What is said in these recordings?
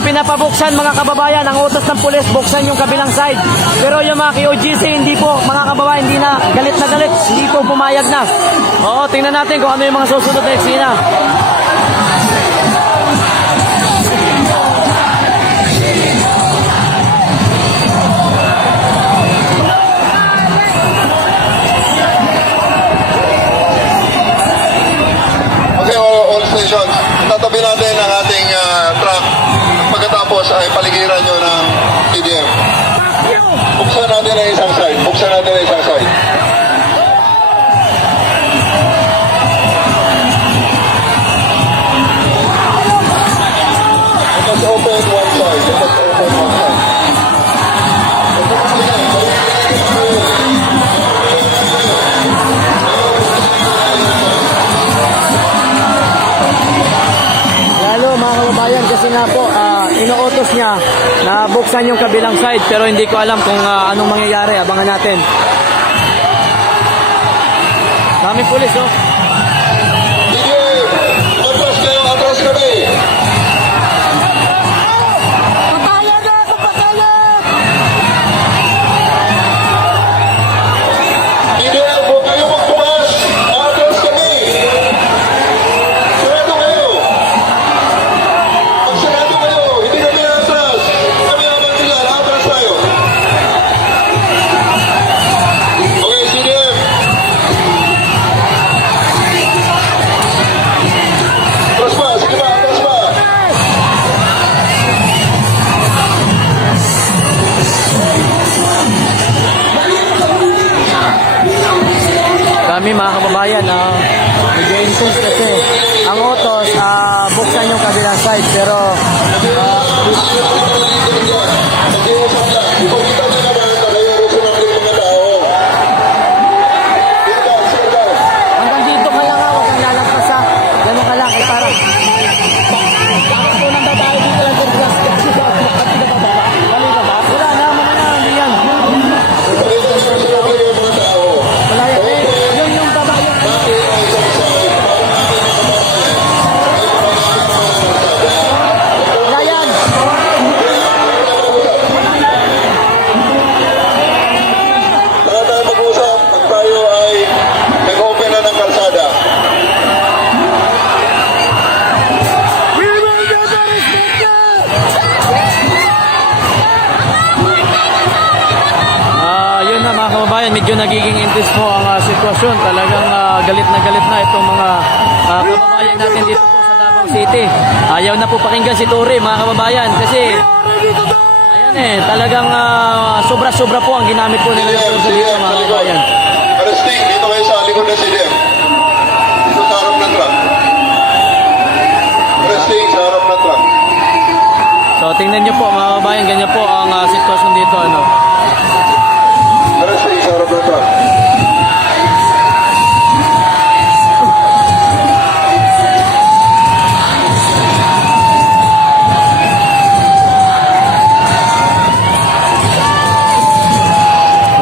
pinapabuksan mga kababayan, ang utos ng pulis, buksan yung kabilang side. Pero yung mga KOGC, hindi po, mga kababayan, hindi na galit, hindi po pumayag na. Oo, tingnan natin kung ano yung mga susunod na eksena. Okay, all stations, tatabi natin ang ating truck. Pagkatapos ay paligiran nyo ng TDF. Buksan natin ang isang side. Buksan natin ang isang side. Let us open one side. Let us open one side. Lalo mga kababayan, kasi nga po, inuutos niya na buksan yung kabilang side, pero hindi ko alam kung anong mangyayari. Abangan natin. Daming pulis, oh. TDF! Atras kayo, atras kami! TDF, huwag kayo magbukas! Atras kami! Sarado kayo! Pag sarado kayo, hindi kami atras! Kami ang magtilan, atras tayo! Okay, TDF! Atras pa! Sige pa, atras pa! Kami mga kababayan, medyo intense kasi ang utos, buksan yung kabilang side, pero Nag-iusap lang. Ipagkita nyo naman na kayo gusto natin mga tao. Sit down, sit down. hanggang dito ka lang, huwag kang lalagpas, ha. Ganun ka lang, ay parang ito ng babae dito lang kung wala naman na, hindi yan. Ipagkita nyo gusto natin yung mga tao. Wala yan, yung babae. Bakit ang isang side? Wala yan. Saka tayo mag-usap pag tayo ay nag-open na ng kalsada. Yun na mga kababayan, medyo nagiging intense po ang sitwasyon. Talagang galit na itong mga kababayan natin dito po sa Davao City. Ayaw na po pakinggan si Tory mga kababayan kasi ayan talagang sobra-sobra po ang ginamit po nila yung kurso dito mga kababayan. Arresting, dito kayo sa likod ng CDM. Dito sa harap ng truck. Arresting sa harap ng truck. So tingnan nyo po mga kababayan, ganyan po ang sitwasyon dito. Arresting sa harap ng truck.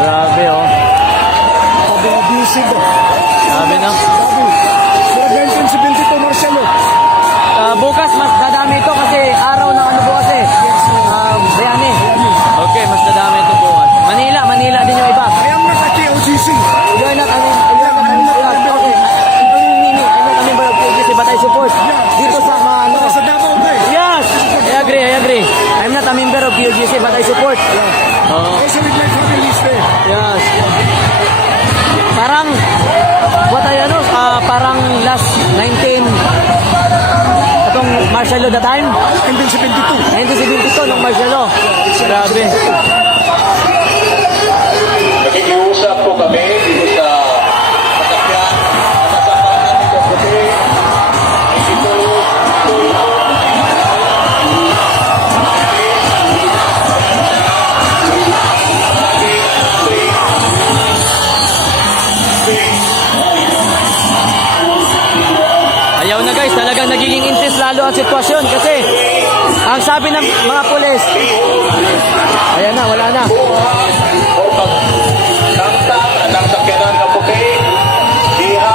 Grabe oh. Grabe na. Bukas mas dadami ito kasi araw ng ano bukas Bayani. Okay, mas dadami ito bukas. Manila din yung iba. You're not, I'm not okay. I'm not a member of KOGC but I support. Dito sa mga ano. Yes, I agree. I'm not a member of KOGC but I support. Yes. Parang parang last 19 itong martial law that time 1972 nung martial law. Grabe. Nakikiusap po kami dito sa sasakyan. Masapakan nito kasi ayaw na guys, talagang nagiging intense lalo ang sitwasyon kasi ang sabi ng mga pulis, ayan na, wala na. Tangtang ang sakyanan na puti, diha,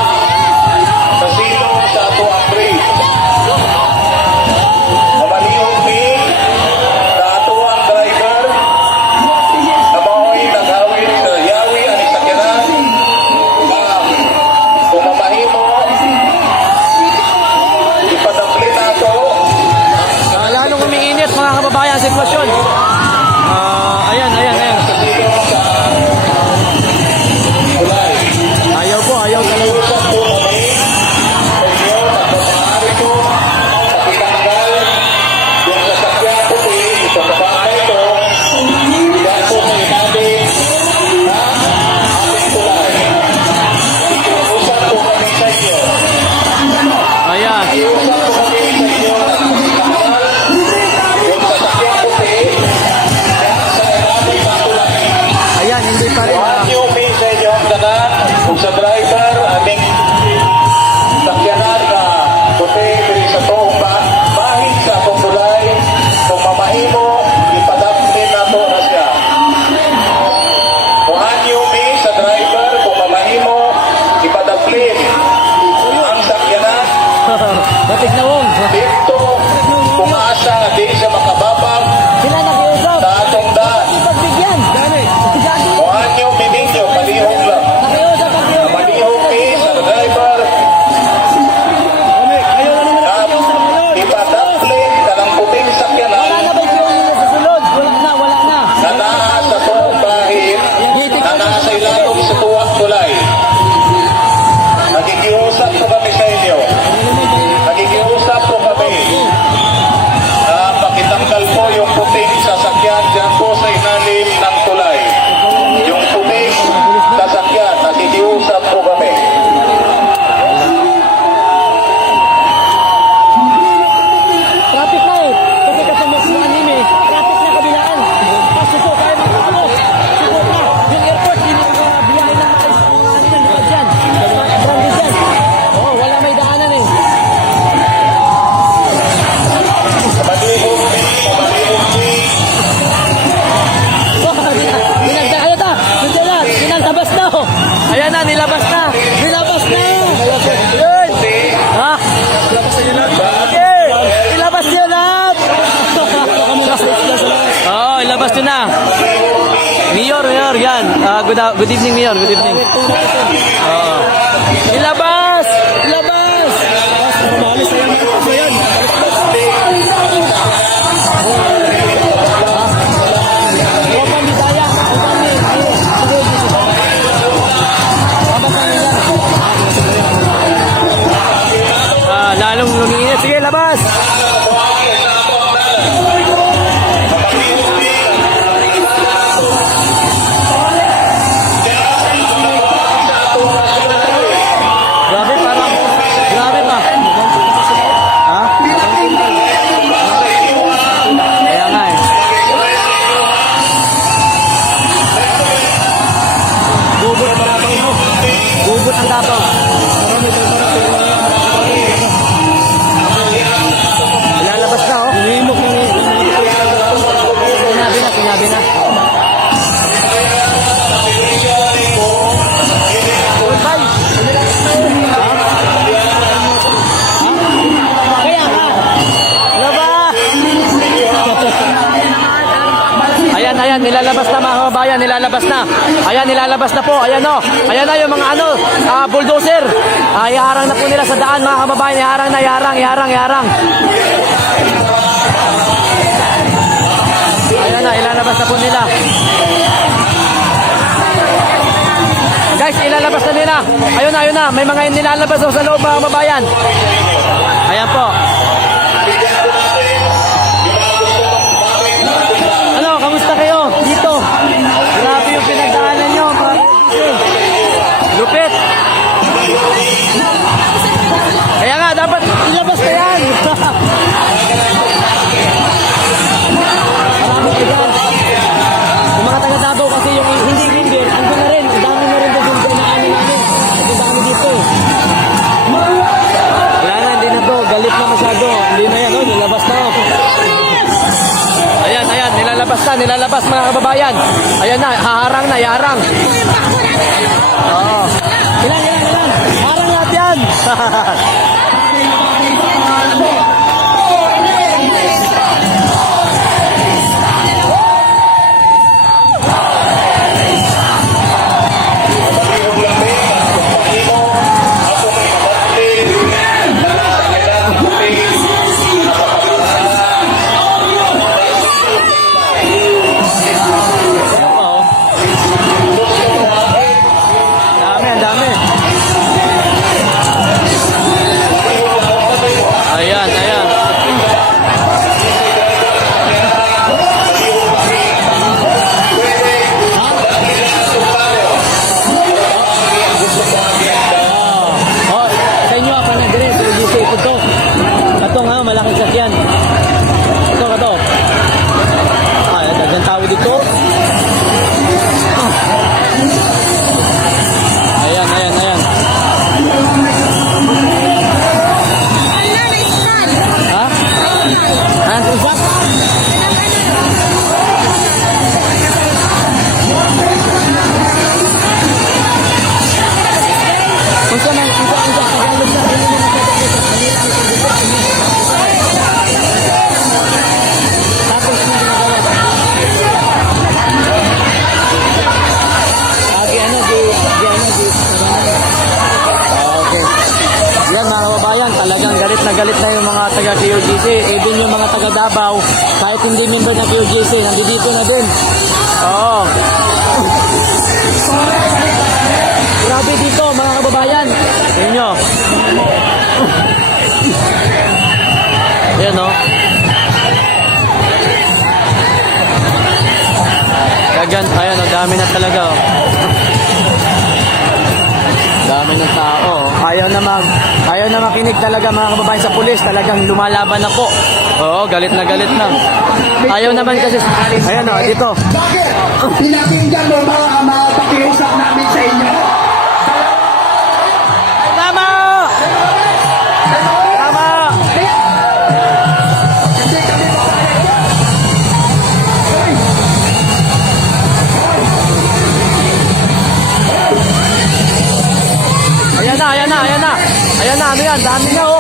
sa silo sa ato ang bridge. Mamalihog ni mainit mga kababayan ang sitwasyon. Ayan. Ayaw po, ayaw talaga. Ayan. Ayan, hindi pa rin. Yung may sa inyo ang tanan, kung sa driver, aming sakyanan na puti, diri sa toong bahin sa atong tulay, kung mamahimo, ipadapin na to na siya. Kung anyo may sa driver, kung mamahimo, ipadapin ang sakyanan, Batik na wong. dito, kung asa, di siya makababag, Sila nakiusap. sa atong daan. Pagbigyan. Kung anyo may ninyo, palihog lang. Nakiusap. Malihog ni sa driver, ipadapin ka ng puting sakyanan, Wala na ba yung sa sulod? Wala na. na naa sa tuwang bahin, na naa sa ilalong sa tuwang tulay. Nakikiusap po kami sa inyo. Nakikiusap po kami na pakitanggal po yung puting sasakyan dyan po sa ilalim ng tulay. Yung puting sasakyan, nakikiusap po kami. Traffic na eh. Kasi kasama si anime. Traffic na kabilaan. Pasuko tayo mga ano. Suko na. Yung airport, hindi na biyahe na maayos ang kanina likod dyan. Branded dyan. Oo, wala may daanan eh. Malihog ni. Dinagdagan na ta. Nandiyan na. Dinagtabas na. oh. Ayan na, nilabas na. Nilabas na. Yun. Ha? Okay. Ilabas niyo lahat. Oo, ilabas niyo na. Mayor, yan. Good evening, Mayor. Good evening. Oo. Ilabas! Ilabas! Umalis na yan. Open Bisaya. Lalong lumiinit. Sige, labas! Grabe, parang... Grabe pa. Ha? Kaya nga eh. Gubot ang dapaw mo. Gubot ang dapaw. Lalabas na oh. Sinabi na. Goodbye. Kaya nga. Laba. Ayan, nilalabas na mga kababayan, nilalabas na. Ayan, nilalabas na po. Ayan o. Ayan na yung mga bulldozer. Iharang na po nila sa daan mga kababayan. Iharang na, iharang. Ayan na, ilalabas na po nila. Guys, ilalabas na nila. Ayun na. May mga nilalabas sa loob mga kababayan. Ayan po. Ano, kamusta kayo? Dito. Grabe yung pinagdaanan nyo. Lupit. Kaya nga, dapat ilabas na yan. Marami ka dyan. Yung mga taga-Davao kasi yung hindi rindir, ando na rin. Ang dami na rin doon yung namin. Ang dami dito eh. Wala na, hindi na to. Galit na masyado. Hindi na yan, nilabas na. Ayan, nilalabas mga kababayan. Ayan na, iharang. Oo. Ilan. Harang lahat yan. Unsa man unsa Tagalog na dili na tapos na ginagawa. Okay. Yan mga kababayan, talagang galit na yung mga taga QGC. Even yung mga taga Davao, kahit hindi member ng QGC, nandito na din. Oo. Grabe dito mga kababayan. Tingnan nyo. Yan o. Ayan o, dami na talaga o. Dami ng tao. Ayaw na makinig talaga mga kababayan sa pulis. Talagang lumalaban na po. Oo, galit na. Ayaw naman kasi. Ayan o, dito. Bakit? Pinakinggan mo mga pakiusap namin sa inyo. Tama! Tama! Ayan na, ano yan? Dami na oh.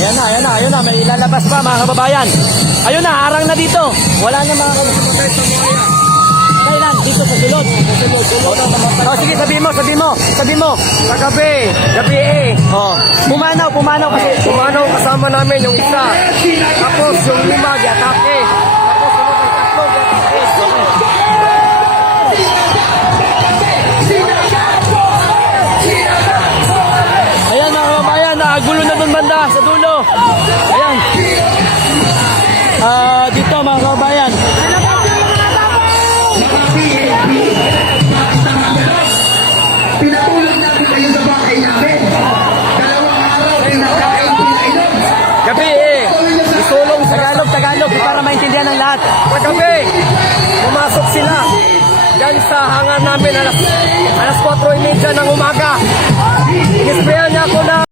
Ayan na, may ilalabas pa mga kababayan. Ayun na, harang na dito. Wala na mga kababayan. Kailan? Dito sa gilot. Oh, sige, sabi mo. Gabi eh. Oh, pumanaw kasi. Pumanaw kasama namin yung isa. Tapos yung lima, atake. Tapos sunod ay tatlo, atake. Ayan mga kababayan, gulo na dun banda sa dulo. Ayan. Dito mga kababayan. Pinatulog namin kayo sa bahay namin. 2 araw, pinakain, pinainom. Gabi eh. Isulong Tagalog para maintindihan ng lahat. Kagabi, pumasok sila. Yan sa hangar namin alas 4:30 ng umaga. Inisprayan niya ako na